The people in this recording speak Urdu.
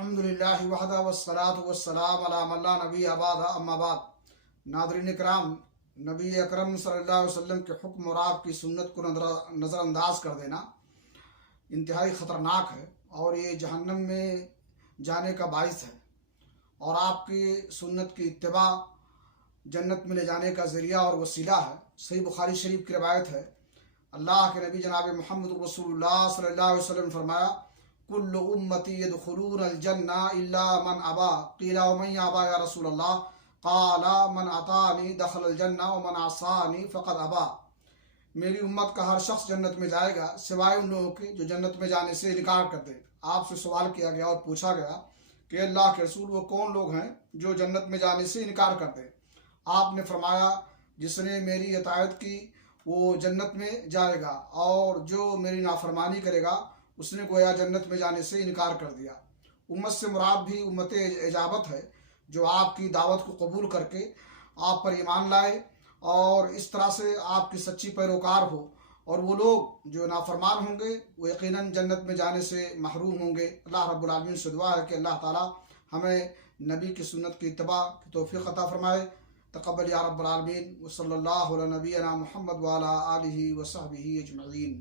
الحمدللہ وحدہ والصلاة والسلام علی من لا نبی بعدہ اما بعد۔ ناظرین اکرام، نبی اکرم صلی اللہ علیہ وسلم کے حکم اور آپ کی سنت کو نظر انداز کر دینا انتہائی خطرناک ہے اور یہ جہنم میں جانے کا باعث ہے، اور آپ کی سنت کی اتباع جنت میں لے جانے کا ذریعہ اور وسیلہ ہے۔ صحیح بخاری شریف کی روایت ہے، اللہ کے نبی جناب محمد رسول اللہ صلی اللہ علیہ وسلم نے فرمایا، کل امتی یدخلون الجنہ الا من ابا، قیل ومن ابا یا رسول اللہ، قال من اطاعنی دخل الجنہ ومن عصانی فقد ابا۔ میری امت کا ہر شخص جنت میں جائے گا سوائے ان لوگوں کے جو جنت میں جانے سے انکار کر دے۔ آپ سے سوال کیا گیا اور پوچھا گیا کہ اللہ کے رسول وہ کون لوگ ہیں جو جنت میں جانے سے انکار کر دیں؟ آپ نے فرمایا، جس نے میری اطاعت کی وہ جنت میں جائے گا، اور جو میری نافرمانی کرے گا اس نے گویا جنت میں جانے سے انکار کر دیا۔ امت سے مراد بھی امت اجابت ہے، جو آپ کی دعوت کو قبول کر کے آپ پر ایمان لائے اور اس طرح سے آپ کی سچی پیروکار ہو، اور وہ لوگ جو نافرمان ہوں گے وہ یقیناً جنت میں جانے سے محروم ہوں گے۔ اللہ رب العالمین سے دعا ہے کہ اللہ تعالی ہمیں نبی کی سنت کی اتباع کی توفیق عطا فرمائے۔ تقبل یا رب العالمین، وصلی اللہ علی نبینا محمد وعلی آلہ وصحبہ اجمعین۔